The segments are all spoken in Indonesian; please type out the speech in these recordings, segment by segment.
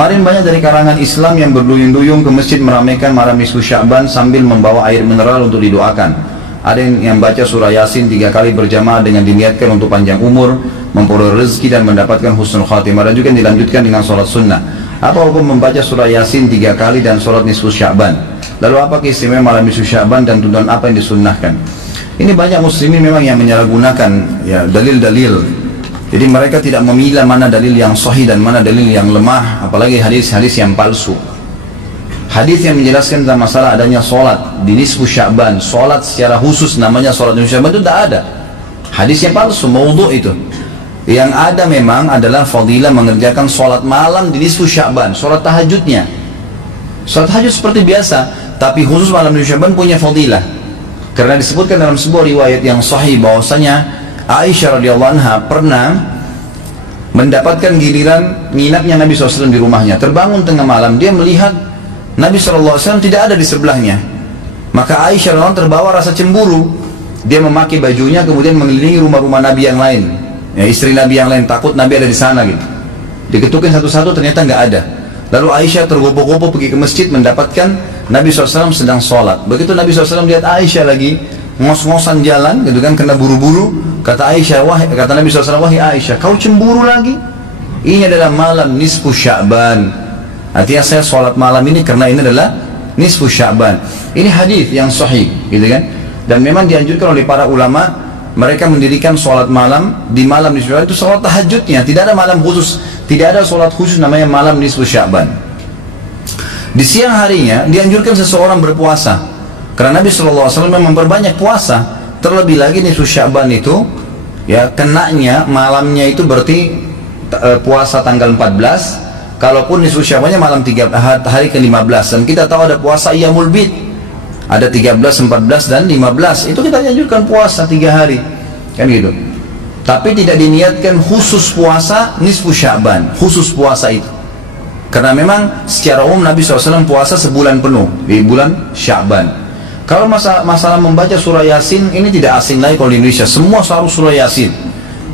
Kemarin banyak dari kalangan Islam yang berduyun-duyung ke masjid meramaikan malam nisfu Sya'ban sambil membawa air mineral untuk didoakan. Ada yang baca surah Yasin 3 kali berjamaah dengan diniatkan untuk panjang umur, memperoleh rezeki dan mendapatkan husnul khatimah, dan juga dilanjutkan dengan sholat sunnah. Apa hukum membaca surah Yasin 3 kali dan sholat nisfu Sya'ban? Lalu apa keistimewaan malam nisfu Sya'ban dan tuntunan apa yang disunnahkan? Ini banyak muslimin memang yang menyalahgunakan ya dalil-dalil. Jadi mereka tidak memilah mana dalil yang sahih dan mana dalil yang lemah, apalagi hadis-hadis yang palsu. Hadis yang menjelaskan tentang masalah adanya solat di nisfu Sya'ban, solat secara khusus namanya solat nisfu Sya'ban, itu tidak ada. Hadis yang palsu, maudhu' itu. Yang ada memang adalah fadilah mengerjakan solat malam di nisfu Sya'ban, solat tahajudnya. Solat tahajud seperti biasa, tapi khusus malam nisfu Sya'ban punya fadilah. Karena disebutkan dalam sebuah riwayat yang sahih bahwasanya Aisyah radhiyallahu anha pernah mendapatkan giliran nginapnya Nabi SAW di rumahnya. Terbangun tengah malam, dia melihat Nabi SAW tidak ada di sebelahnya. Maka Aisyah radhiyallahu anha terbawa rasa cemburu. Dia memakai bajunya kemudian mengelilingi rumah-rumah Nabi yang lain, ya, istri Nabi yang lain, takut Nabi ada di sana gitu. Diketukin satu-satu, ternyata nggak ada. Lalu Aisyah tergopoh-gopoh pergi ke masjid mendapatkan Nabi SAW sedang sholat. Begitu Nabi SAW lihat Aisyah lagi ngos-ngosan jalan gitu kan, kena buru-buru, kata Nabi SAW, wahai Aisyah, kau cemburu lagi? Ini adalah malam nisfu Sya'ban. Artinya saya sholat malam ini karena ini adalah nisfu Sya'ban. Ini hadis yang sahih gitu kan. Dan memang dianjurkan oleh para ulama, mereka mendirikan sholat malam di malam nisfu Sya'ban, itu sholat tahajudnya, tidak ada malam khusus, tidak ada sholat khusus namanya malam nisfu Sya'ban. Di siang harinya dianjurkan seseorang berpuasa, karena Nabi SAW memperbanyak puasa. Terlebih lagi nisfu Sya'ban itu ya kenanya malamnya itu berarti puasa tanggal 14. Kalaupun nisfu Sya'bannya malam hari ke-15, dan kita tahu ada puasa Iyamul Bid, ada 13, 14 dan 15. Itu kita anjurkan puasa 3 hari kan gitu. Tapi tidak diniatkan khusus puasa nisfu Sya'ban, khusus puasa itu. Karena memang secara umum Nabi SAW puasa sebulan penuh di bulan Sya'ban. Kalau masalah membaca surah Yasin, ini tidak asing lagi kalau di Indonesia. Semua selalu surah Yasin.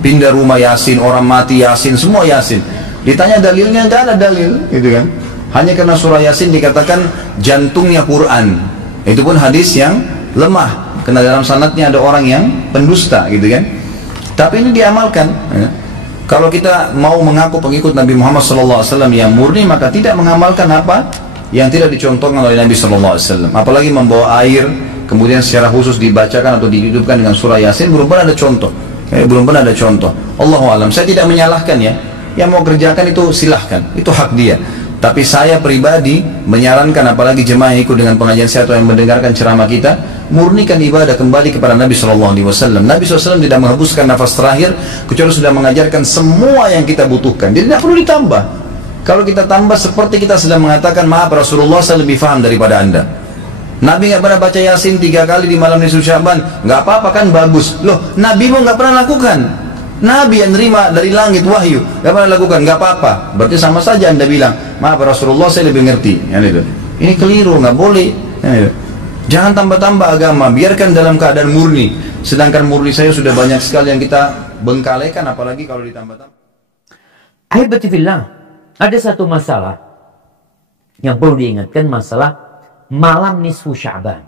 Pindah rumah Yasin, orang mati Yasin, semua Yasin. Ditanya dalilnya, nggak ada dalil, gitu kan. Hanya karena surah Yasin dikatakan jantungnya Quran. Itu pun hadis yang lemah, karena dalam sanadnya ada orang yang pendusta, gitu kan. Tapi ini diamalkan. Ya. Kalau kita mau mengaku pengikut Nabi Muhammad SAW yang murni, maka tidak mengamalkan apa yang tidak dicontohkan oleh Nabi SAW. Apalagi membawa air kemudian secara khusus dibacakan atau dihidupkan dengan surah Yasin, belum pernah ada contoh. Belum pernah ada contoh. Allahu a'lam. Saya tidak menyalahkan ya, yang mau kerjakan itu silahkan, itu hak dia. Tapi saya pribadi menyarankan, apalagi jemaah yang ikut dengan pengajian saya atau yang mendengarkan ceramah kita, murnikan ibadah kembali kepada Nabi SAW. Nabi SAW tidak menghembuskan nafas terakhir kecuali sudah mengajarkan semua yang kita butuhkan. Jadi tidak perlu ditambah. Kalau kita tambah seperti kita sedang mengatakan, maaf Rasulullah, saya lebih faham daripada anda. Nabi nggak pernah baca Yasin 3 kali di malam nisfu Sya'ban, nggak apa-apa kan, bagus. Loh, Nabi mau nggak pernah lakukan. Nabi yang nerima dari langit wahyu nggak pernah lakukan, nggak apa-apa. Berarti sama saja anda bilang, maaf Rasulullah, saya lebih ngerti. Ini keliru, nggak boleh. Jangan tambah-tambah agama, biarkan dalam keadaan murni. Sedangkan murni saya sudah banyak sekali yang kita bengkalekan, apalagi kalau ditambah-tambah. Ahibbatifillah, ada satu masalah yang perlu diingatkan, masalah malam nisfu Sya'ban.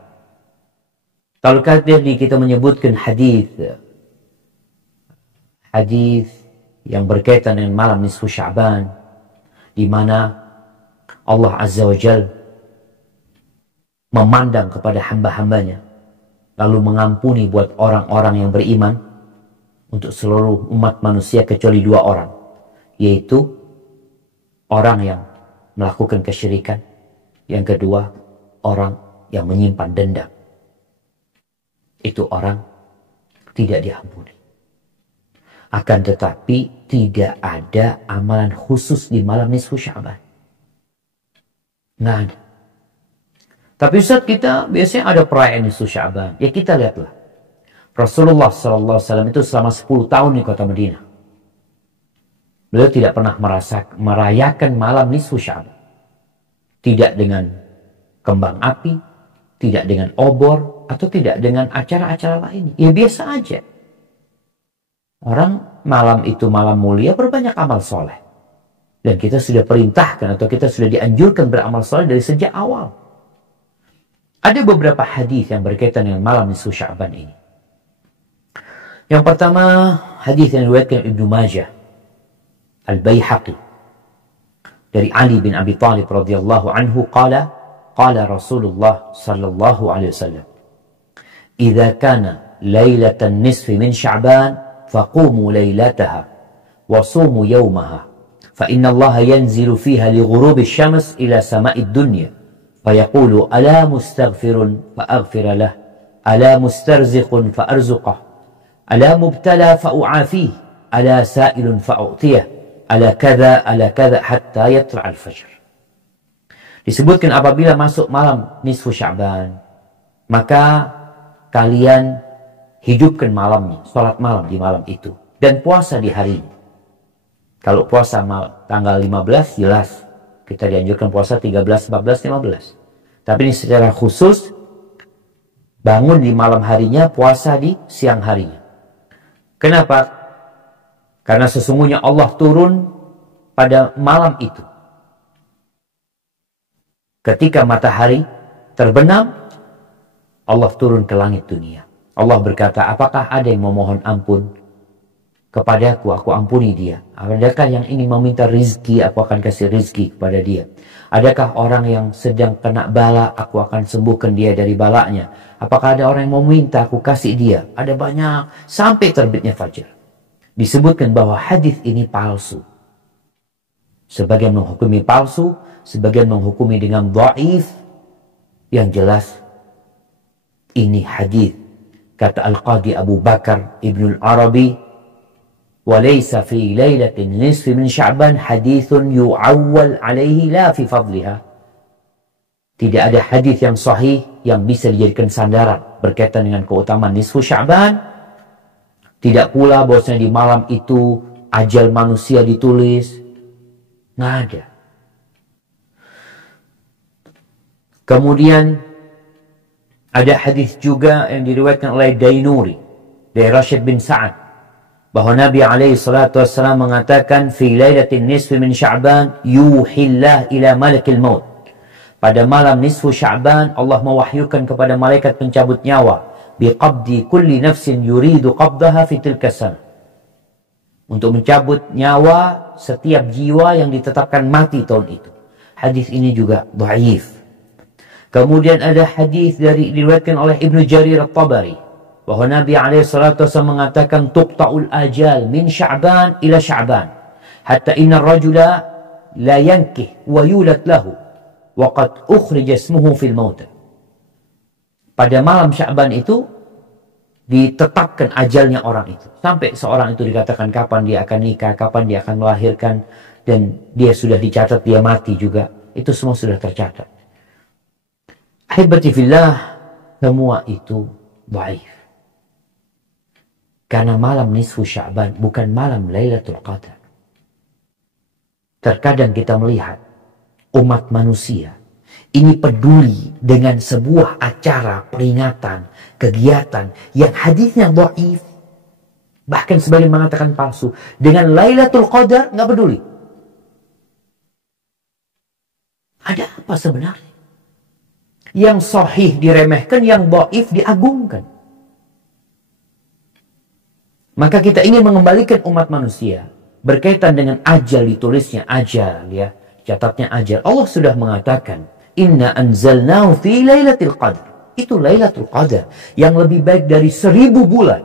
Kalau tadi kita menyebutkan hadis yang berkaitan dengan malam nisfu Sya'ban, di mana Allah Azza wa Jal memandang kepada hamba-hambanya, lalu mengampuni buat orang-orang yang beriman untuk seluruh umat manusia kecuali 2 orang, yaitu orang yang melakukan kesyirikan, yang kedua orang yang menyimpan dendam. Itu orang tidak diampuni. Akan tetapi tidak ada amalan khusus di malam nisfu Sya'ban, nggak ada. Tapi Ustaz, kita biasanya ada perayaan nisfu Sya'ban. Ya kita lihatlah, Rasulullah SAW itu selama 10 tahun di kota Madinah, beliau tidak pernah merayakan malam nisfu Sya'ban. Tidak dengan kembang api, tidak dengan obor, atau tidak dengan acara-acara lain. Ya biasa aja. Orang malam itu malam mulia, berbanyak amal soleh. Dan kita sudah perintahkan atau kita sudah dianjurkan beramal saleh dari sejak awal. Ada beberapa hadis yang berkaitan dengan malam nisfu Sya'ban ini. Yang pertama, hadis yang diriwayatkan Ibnu Majah, Al-Baihaqi, dari Ali bin Abi Thalib radhiyallahu anhu qala Rasulullah sallallahu alaihi wasallam, "Idza kana lailatan nisfi min Sya'ban faqumu lailataha wa sumu yawmaha fa inna Allah yanzilu fiha li ghurubi syams ila sama'id dunya fa yaqulu ala mustaghfirun fa aghfir lah ala mustarziqun fa arzuqah ala mubtala fa u'afih ala sa'ilun fa u'tiyah ala kadha hatta yatla' al-fajr." Disebutkan apabila masuk malam nisfu Sya'ban, maka kalian hidupkan malamnya, sholat malam di malam itu, dan puasa di harinya. Kalau puasa tanggal 15, jelas kita dianjurkan puasa 13, 14, 15. Tapi ini secara khusus, bangun di malam harinya, puasa di siang harinya. Kenapa? Karena sesungguhnya Allah turun pada malam itu. Ketika matahari terbenam, Allah turun ke langit dunia. Allah berkata, apakah ada yang memohon ampun kepadaku, aku ampuni dia. Adakah yang ingin meminta rizki, aku akan kasih rizki kepada dia. Adakah orang yang sedang kena bala, aku akan sembuhkan dia dari balanya. Apakah ada orang yang mau minta, aku kasih dia. Ada banyak, sampai terbitnya fajar. Disebutkan bahwa hadis ini palsu. Sebagian menghukumi palsu, sebagian menghukumi dengan dhaif. Yang jelas, ini hadis. Kata Al-Qadi Abu Bakar Ibnul Arabi, وَلَيْسَ فِي لَيْلَةٍ نِصْفِ مِنْ شَعْبَانَ حَدِيثٌ يُعَوَّلْ عَلَيْهِ لَا فِي فَضْلِهَا. Tidak ada hadis yang sahih yang bisa dijadikan sandaran berkaitan dengan keutamaan nisfu Sya'ban. Tidak pula bahwasanya di malam itu ajal manusia ditulis. Nggak ada. Kemudian ada hadis juga yang diriwayatkan oleh Dainuri dari Rashid bin Sa'ad, bahwa Nabi alaihi salatu wassalam mengatakan, fi lailatin nisfi min Sya'ban yuhillah ila malakil maut. Pada malam nisfu Sya'ban, Allah mewahyukan kepada malaikat pencabut nyawa, biqabdi kulli nafsin yuridu qabdaha fi tilka sana. Untuk mencabut nyawa setiap jiwa yang ditetapkan mati tahun itu. Hadis ini juga dhaif. Kemudian ada hadis diriwayatkan oleh Ibnu Jarir At-Tabari, bahwa Nabi SAW mengatakan, tuqta'ul ajal min Sya'ban ila Sya'ban hatta inna rajula la yankih wa yulat lahu wa qad ukhrija ismuhu fil maut. Pada malam Sya'ban itu ditetapkan ajalnya orang itu, sampai seorang itu dikatakan kapan dia akan nikah, kapan dia akan melahirkan, dan dia sudah dicatat dia mati juga. Itu semua sudah tercatat. Ahibati fillah, semua itu dhaif. Karena malam nisfu Sya'ban bukan malam Lailatul Qadar. Terkadang kita melihat umat manusia ini peduli dengan sebuah acara, peringatan, kegiatan yang hadisnya dhaif. Bahkan sebagian mengatakan palsu. Dengan Lailatul Qadar nggak peduli. Ada apa sebenarnya? Yang sahih diremehkan, yang dhaif diagungkan. Maka kita ingin mengembalikan umat manusia berkaitan dengan ajal, ditulisnya ajal, ya, catatnya ajal. Allah sudah mengatakan, inna anzalnahu fi lailatul qadar. Itu Lailatul Qadar yang lebih baik dari 1000 bulan.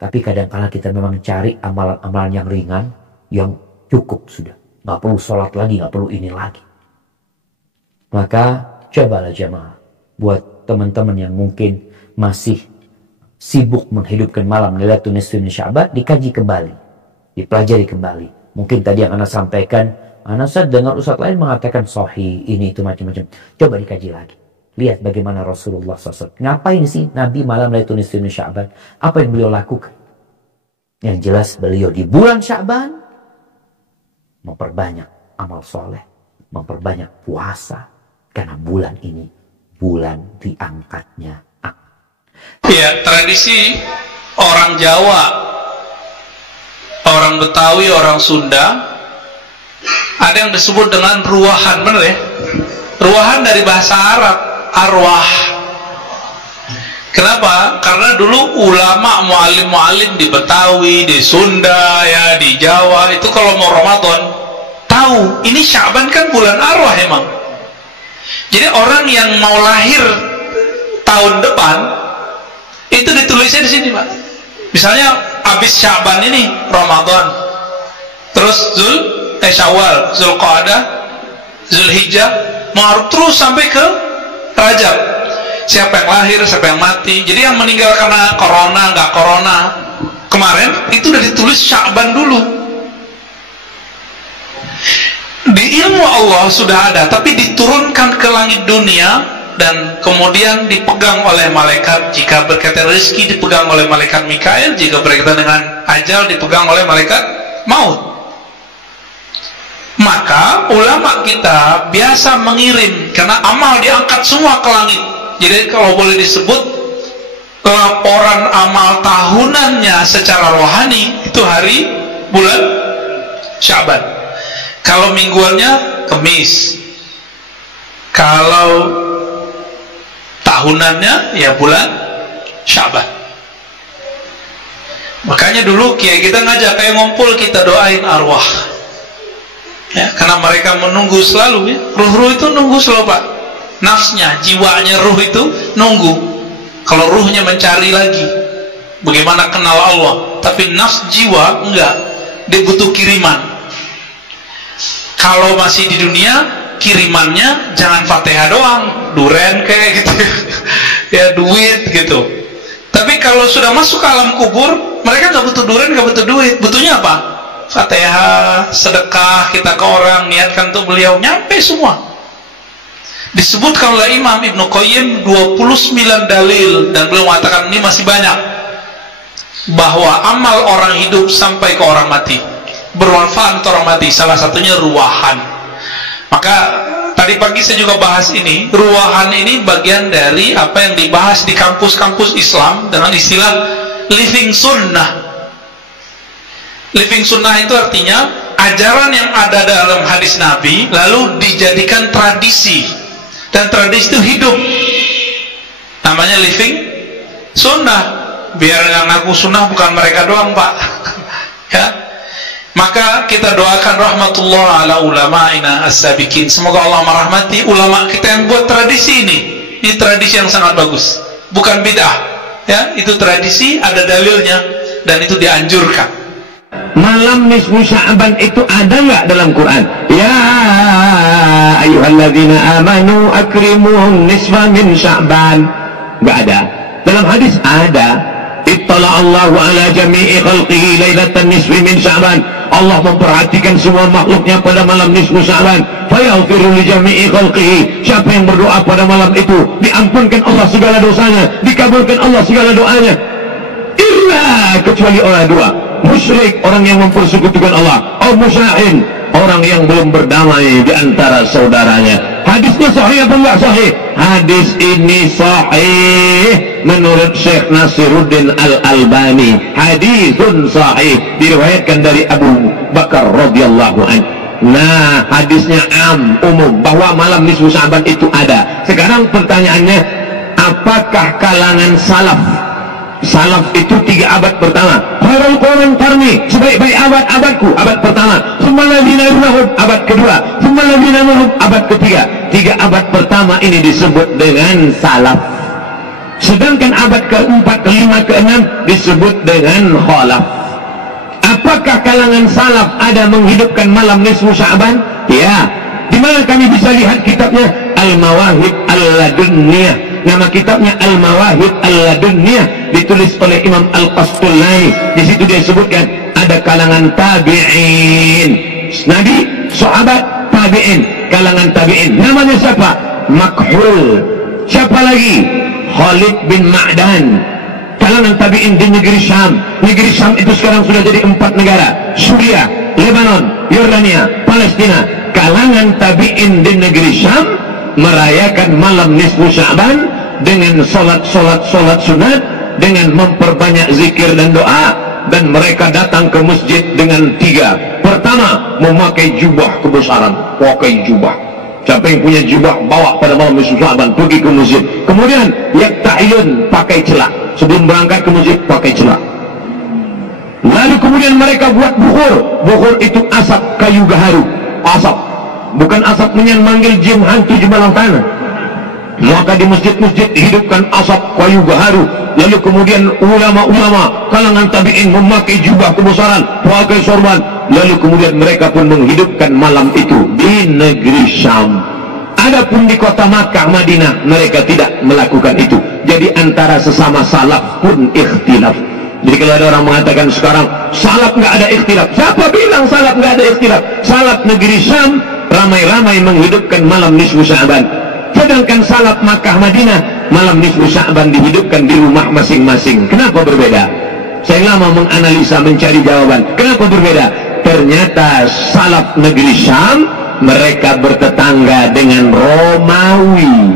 Tapi kadang-kala kita memang cari amalan-amalan yang ringan, yang cukup sudah. Nggak perlu sholat lagi, nggak perlu ini lagi. Maka cobalah jamaah, buat teman-teman yang mungkin masih sibuk menghidupkan malam Lailatul Nisfi min Sya'ban, dikaji kembali, dipelajari kembali. Mungkin tadi yang Anda sampaikan, Anda dengar ustaz lain mengatakan sahih, ini itu macam-macam. Coba dikaji lagi. Lihat bagaimana Rasulullah SAW. Ngapain sih Nabi malam Lailatul Nisfi min Sya'ban? Apa yang beliau lakukan? Yang jelas beliau di bulan Sya'ban memperbanyak amal soleh, memperbanyak puasa. Karena bulan ini bulan diangkatnya. Ya, tradisi orang Jawa orang Betawi, orang Sunda, ada yang disebut dengan ruahan, bener ya? Ruahan dari bahasa Arab, arwah. Kenapa? Karena dulu ulama muallim-muallim di Betawi, di Sunda, ya di Jawa itu kalau mau Ramadan tahu ini Sya'ban kan bulan arwah emang. Jadi orang yang mau lahir tahun depan itu ditulisnya di sini, Pak. Misalnya habis Sya'ban ini Ramadan, terus Syawal, Zulqa'dah, Zulhijjah, Muharram, terus sampai ke Rajab. Siapa yang lahir, siapa yang mati. Jadi yang meninggal karena corona, nggak corona kemarin itu udah ditulis Sya'ban dulu. Di ilmu Allah sudah ada, tapi diturunkan ke langit dunia dan kemudian dipegang oleh malaikat. Jika berkaitan rezeki dipegang oleh malaikat Mikail, jika berkaitan dengan ajal dipegang oleh malaikat maut. Maka ulama kita biasa mengirim, karena amal diangkat semua ke langit. Jadi kalau boleh disebut laporan amal tahunannya secara rohani itu hari bulan Sya'ban. Kalau mingguannya Kamis, kalau tahunannya ya bulan Sya'ban. Makanya dulu kiai kita ngajak kayak ngumpul, kita doain arwah ya, karena mereka menunggu selalu ya. Ruh-ruh itu nunggu selalu, Pak. Nafsnya, jiwanya, ruh itu nunggu. Kalau ruhnya mencari lagi bagaimana kenal Allah, tapi nafs jiwa enggak, dia butuh kiriman. Kalau masih di dunia, kirimannya jangan Fatihah doang, duren kayak gitu ya, duit gitu. Tapi kalau sudah masuk ke alam kubur, mereka nggak butuh duren, nggak butuh duit. Butuhnya apa? Fatihah, sedekah kita ke orang, niatkan untuk beliau, nyampe semua. Disebutkan oleh Imam Ibnu Qayyim 29 dalil, dan beliau mengatakan ini masih banyak, bahwa amal orang hidup sampai ke orang mati, bermanfaat untuk orang mati. Salah satunya ruahan. Maka tadi pagi saya juga bahas ini. Ruahan ini bagian dari apa yang dibahas di kampus-kampus Islam dengan istilah living sunnah. Living sunnah itu artinya ajaran yang ada dalam hadis Nabi lalu dijadikan tradisi, dan tradisi itu hidup. Namanya living sunnah. Biar yang ngaku sunnah bukan mereka doang, Pak ya. Maka kita doakan rahmatullah ala ulama'ina as-sabiqin. Semoga Allah merahmati ulama kita yang buat tradisi ini. Ini tradisi yang sangat bagus, bukan bid'ah ya. Itu tradisi, ada dalilnya, dan itu dianjurkan. Malam nisfu Sya'ban itu ada nggak dalam Quran? Ya ayyuhalladzina amanu akrimun nisfa min Sya'ban. Nggak ada. Dalam hadis ada. Ittala'allahu ala jami'i khalqihi lailatan nisfi min Sya'ban. Allah memperhatikan semua makhluknya pada malam nisfu Sya'ban. Fayaghfiru li jami'i khalqihi. Siapa yang berdoa pada malam itu, diampunkan Allah segala dosanya, dikabulkan Allah segala doanya. Illa, kecuali orang dua, musyrik, orang yang mempersekutukan Allah, atau musyahin, orang yang belum berdamai di antara saudaranya. Hadisnya sahih apa enggak sahih? Hadis ini sahih menurut Syekh Nasiruddin Al-Albani. Hadisun sahih, diriwayatkan dari Abu Bakar radhiyallahu anhu. Nah, hadisnya umum bahwa malam nisfu Sya'ban itu ada. Sekarang pertanyaannya, apakah kalangan salaf itu 3 abad pertama, khairul qurun qarni, sebaik-baik abadku, abad pertama, tsummal ladzina yalunahum, abad kedua, tsummal ladzina yalunahum, abad ketiga. 3 abad pertama ini disebut dengan salaf. Sedangkan abad keempat, kelima, keenam disebut dengan khalaf. Apakah kalangan salaf ada menghidupkan malam nisfu Sya'ban? Ya. Di mana kami bisa lihat kitabnya? Al-Mawahib Al-Ladunniyah. Nama kitabnya Al-Mawahib Al-Ladunniyah, ditulis oleh Imam Al-Qastulani. Di situ dia sebutkan ada kalangan tabi'in, Nabi, sahabat, tabi'in, kalangan tabi'in. Namanya siapa? Makhul. Siapa lagi? Khalid bin Ma'dan. Kalangan tabi'in di negeri Syam. Negeri Syam itu sekarang sudah jadi 4 negara: Suriah, Lebanon, Yordania, Palestina. Kalangan tabi'in di negeri Syam merayakan malam nisfu Sya'ban dengan solat sunat, dengan memperbanyak zikir dan doa, dan mereka datang ke masjid dengan 3. Pertama, memakai jubah kebesaran, pakai jubah. Siapa yang punya jubah bawa pada malam nisfu Sya'ban pergi ke masjid. Kemudian yakta'iyun, pakai celak. Sebelum berangkat ke masjid pakai celak. Lalu kemudian mereka buat bukhur. Bukhur itu asap kayu gaharu. Asap, bukan asap manggil jin hantu di malam tanah. Maka di masjid-masjid hidupkan asap kayu gaharu. Lalu kemudian ulama-ulama kalangan tabi'in memakai jubah kebesaran, pakai sorban. Lalu kemudian mereka pun menghidupkan malam itu di negeri Syam. Adapun di kota Makkah, Madinah, mereka tidak melakukan itu. Jadi antara sesama salaf pun ikhtilaf. Jadi kalau ada orang mengatakan sekarang salaf nggak ada ikhtilaf, siapa bilang salaf nggak ada ikhtilaf? Salaf negeri Syam ramai-ramai menghidupkan malam nisfu Sya'ban. Sedangkan salaf Makkah Madinah malam nisfu Sya'ban dihidupkan di rumah masing-masing. Kenapa berbeda? Saya lama menganalisa, mencari jawaban. Kenapa berbeda? Ternyata salaf negeri Syam mereka bertetangga dengan Romawi.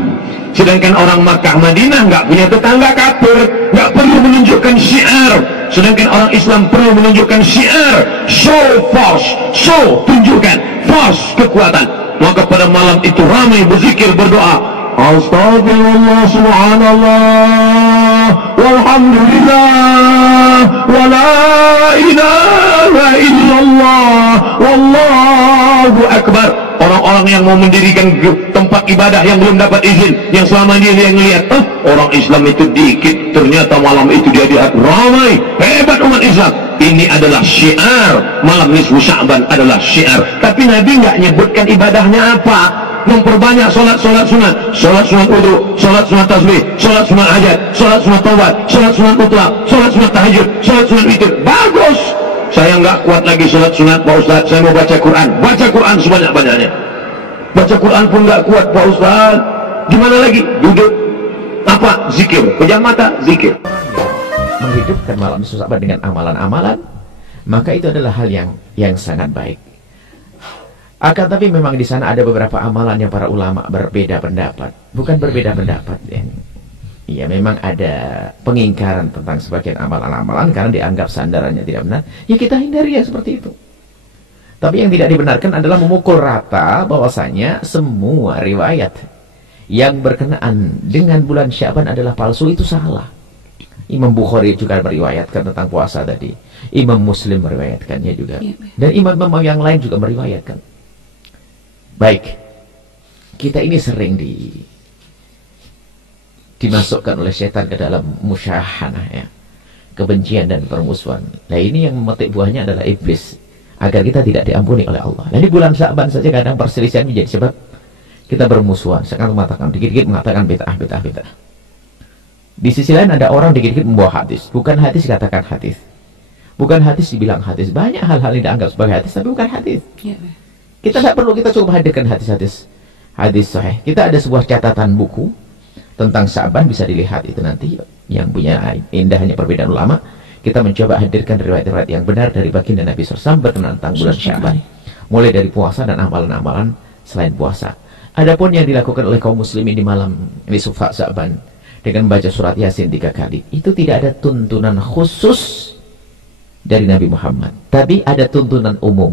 Sedangkan orang Makkah Madinah nggak punya tetangga kafir, nggak perlu menunjukkan syiar. Sedangkan orang Islam perlu menunjukkan syiar, show force, show tunjukkan force, kekuatan. Maka pada malam itu ramai berzikir, berdoa, Astagfirullah, subhanallah, walhamdulillah, wa la ilaha illallah, wallahu akbar. Orang-orang yang mau mendirikan tempat ibadah yang belum dapat izin, yang selama ini dia ngelihat, orang Islam itu dikit, ternyata malam itu dia lihat ramai, hebat umat Islam. Ini adalah syiar, malam nisfu Sya'ban adalah syiar. Tapi Nabi nggak nyebutkan ibadahnya apa. Memperbanyak solat sunat, solat sunat wudu, solat sunat tasbih, solat sunat hajat, solat sunat taubat, solat sunat mutlak, solat sunat tahajud, solat sunat witir. Bagus. Saya nggak kuat lagi solat sunat, Pak Ustaz. Saya mau baca Quran. Baca Quran sebanyak-banyaknya. Baca Quran pun nggak kuat, Pak Ustaz. Gimana lagi? Duduk. Apa? Zikir. Pejam mata, zikir. Menghidupkan malam nisfu Sya'ban dengan amalan-amalan, maka itu adalah hal yang sangat baik. Akan tapi memang di sana ada beberapa amalan yang para ulama berbeda pendapat. Bukan berbeda pendapat, ya memang ada pengingkaran tentang sebagian amalan-amalan karena dianggap sandarannya tidak benar. Ya kita hindari yang seperti itu. Tapi yang tidak dibenarkan adalah memukul rata bahwasanya semua riwayat yang berkenaan dengan bulan Sya'ban adalah palsu, itu salah. Imam Bukhari juga meriwayatkan tentang puasa tadi. Imam Muslim meriwayatkannya juga. Dan imam-imam yang lain juga meriwayatkan. Baik, kita ini sering dimasukkan oleh setan ke dalam musyahanah, ya, kebencian dan permusuhan. Nah ini yang memetik buahnya adalah iblis, agar kita tidak diampuni oleh Allah. Nah di bulan Sya'ban saja kadang perselisihan menjadi sebab kita bermusuhan. Sekarang mengatakan, dikit-dikit mengatakan bid'ah. Di sisi lain ada orang dikit-dikit membawa hadis. Bukan hadis katakan hadis. Bukan hadis dibilang hadis. Banyak hal-hal yang dianggap sebagai hadis, tapi bukan hadis. Kita tidak perlu, kita cukup hadirkan hadis sahih. Kita ada sebuah catatan buku tentang Sya'ban, bisa dilihat itu nanti, yang punya indahnya perbedaan ulama. Kita mencoba hadirkan riwayat-riwayat yang benar dari baginda Nabi SAW berkenaan tentang bulan Sya'ban, mulai dari puasa dan amalan-amalan selain puasa. Adapun yang dilakukan oleh kaum muslimin di malam nisfu Sya'ban dengan membaca surat Yasin 3 kali, itu tidak ada tuntunan khusus dari Nabi Muhammad, tapi ada tuntunan umum.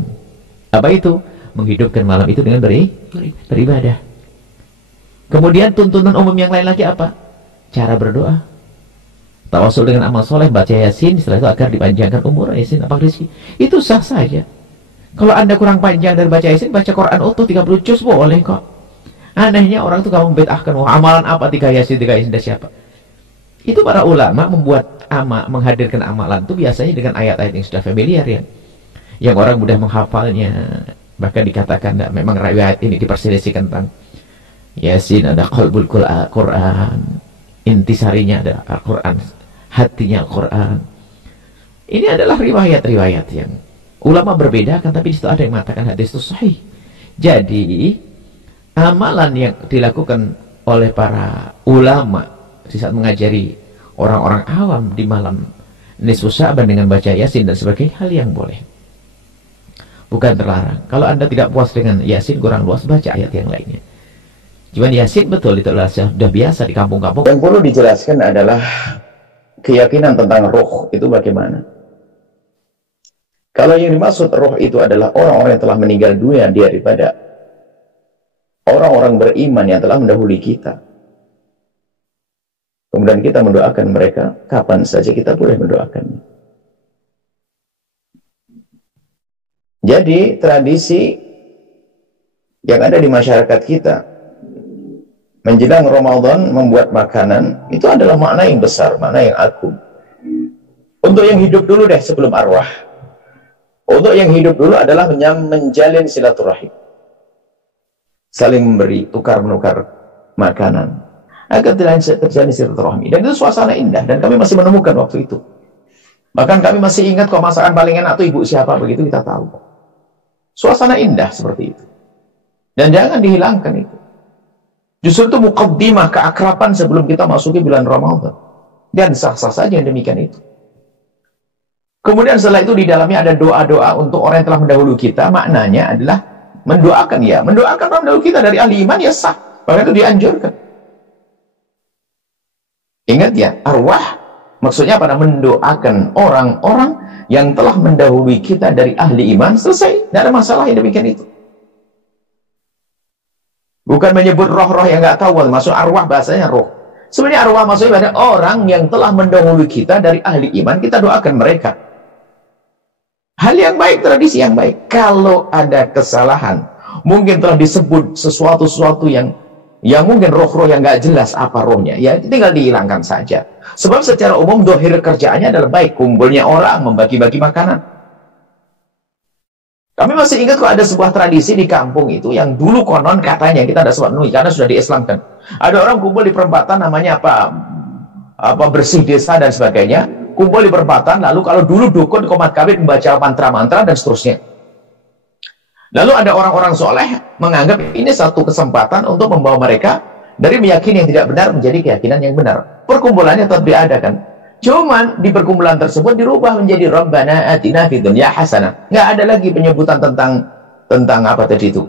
Apa itu? Menghidupkan malam itu dengan beribadah. Kemudian tuntunan umum yang lain lagi apa? Cara berdoa, tawasul dengan amal soleh, baca Yasin, setelah itu agar dipanjangkan umur, Yasin apa rezeki. Itu sah saja. Kalau anda kurang panjang dari baca Yasin, baca Quran utuh 30 juz boleh kok. Anehnya orang itu kamu membid'ahkan, amalan apa 3 Yasin dari siapa? Itu para ulama membuat menghadirkan amalan itu biasanya dengan ayat-ayat yang sudah familiar, ya, yang orang mudah menghafalnya. Bahkan dikatakan memang riwayat ini diperselisihkan tentang Yasin ada qalbul Quran, intisarinya ada Al-Quran, hatinya Al-Quran. Ini adalah riwayat-riwayat yang ulama berbeda kan, tapi di situ ada yang mengatakan hadis itu sahih. Jadi amalan yang dilakukan oleh para ulama di saat mengajari orang-orang awam di malam nisfu Sya'ban dengan baca Yasin dan sebagainya, hal yang boleh, bukan terlarang. Kalau anda tidak puas dengan Yasin kurang luas, baca ayat yang lainnya. Cuman Yasin betul itu adalah sudah biasa di kampung-kampung. Yang perlu dijelaskan adalah keyakinan tentang ruh itu bagaimana. Kalau yang dimaksud roh itu adalah orang-orang yang telah meninggal dunia daripada orang-orang beriman yang telah mendahului kita. Kemudian kita mendoakan mereka, kapan saja kita boleh mendoakannya. Jadi tradisi yang ada di masyarakat kita menjelang Ramadan membuat makanan itu adalah makna yang besar, makna yang agung. Untuk yang hidup dulu deh sebelum arwah. Untuk yang hidup dulu adalah menjalin silaturahim. Saling memberi, tukar-menukar makanan. Agar terjalin silaturahmi. Dan itu suasana indah. Dan kami masih menemukan waktu itu. Bahkan kami masih ingat kok masakan paling enak itu ibu siapa, begitu kita tahu. Suasana indah seperti itu. Dan jangan dihilangkan itu. Justru itu muqaddimah keakraban sebelum kita masuki bulan Ramadan. Dan sah-sah saja yang demikian itu. Kemudian setelah itu di dalamnya ada doa-doa untuk orang yang telah mendahului kita. Maknanya adalah mendoakan ya. Mendoakan orang mendahului kita dari ahli iman ya sah. Bahkan itu dianjurkan. Ingat ya, arwah maksudnya pada mendoakan orang-orang yang telah mendahului kita dari ahli iman. Selesai. Tidak ada masalah yang demikian itu. Bukan menyebut roh-roh yang nggak tahu. Maksud arwah bahasanya roh. Sebenarnya arwah maksudnya pada orang yang telah mendahului kita dari ahli iman. Kita doakan mereka. Hal yang baik, tradisi yang baik. Kalau ada kesalahan, mungkin telah disebut sesuatu yang mungkin roh-roh yang nggak jelas apa rohnya, ya tinggal dihilangkan saja. Sebab secara umum dohir kerjaannya adalah baik, kumpulnya orang, membagi-bagi makanan. Kami masih ingat kok ada sebuah tradisi di kampung itu yang dulu konon katanya kita ada sempat menemui karena sudah diislamkan. Ada orang kumpul di perempatan namanya apa bersih desa dan sebagainya. Kumpul di perempatan, lalu kalau dulu dukun komat kabit membaca mantra-mantra dan seterusnya. Lalu ada orang-orang soleh menganggap ini satu kesempatan untuk membawa mereka dari meyakini yang tidak benar menjadi keyakinan yang benar. Perkumpulannya tetap diadakan. Cuman di perkumpulan tersebut dirubah menjadi Rabbana atina fid dunya hasanah. Nggak ada lagi penyebutan tentang apa tadi itu.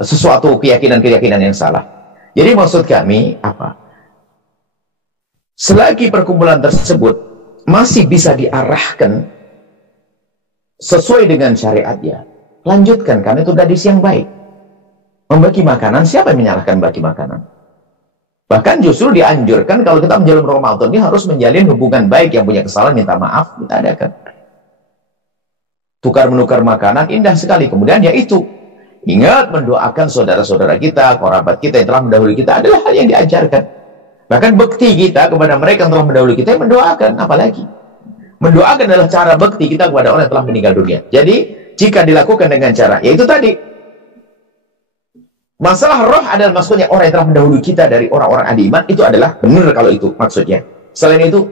Sesuatu keyakinan-keyakinan yang salah. Jadi maksud kami apa? Selagi perkumpulan tersebut masih bisa diarahkan sesuai dengan syariatnya, lanjutkan, karena itu tradisi yang baik. Membagi makanan, siapa yang menyalahkan bagi makanan? Bahkan justru dianjurkan kalau kita menjalin Ramadan ini harus menjalin hubungan baik, yang punya kesalahan minta maaf, kita adakan. Tukar-menukar makanan, indah sekali. Kemudian yaitu, ingat mendoakan saudara-saudara kita, kerabat kita yang telah mendahului kita adalah hal yang diajarkan. Bahkan bekti kita kepada mereka yang telah mendahului kita yang mendoakan, apalagi. Mendoakan adalah cara bekti kita kepada orang yang telah meninggal dunia. Jadi, jika dilakukan dengan cara, yaitu tadi. Masalah roh adalah maksudnya orang yang telah mendahului kita dari orang-orang ahli iman, itu adalah benar kalau itu maksudnya. Selain itu,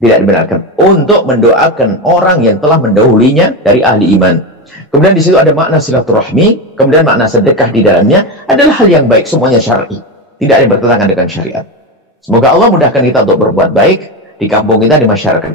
tidak dibenarkan. Untuk mendoakan orang yang telah mendahulinya dari ahli iman. Kemudian di situ ada makna silaturahmi, kemudian makna sedekah di dalamnya, adalah hal yang baik, semuanya syar'i. Tidak ada yang bertentangan dengan syariat. Semoga Allah mudahkan kita untuk berbuat baik di kampung kita, di masyarakat.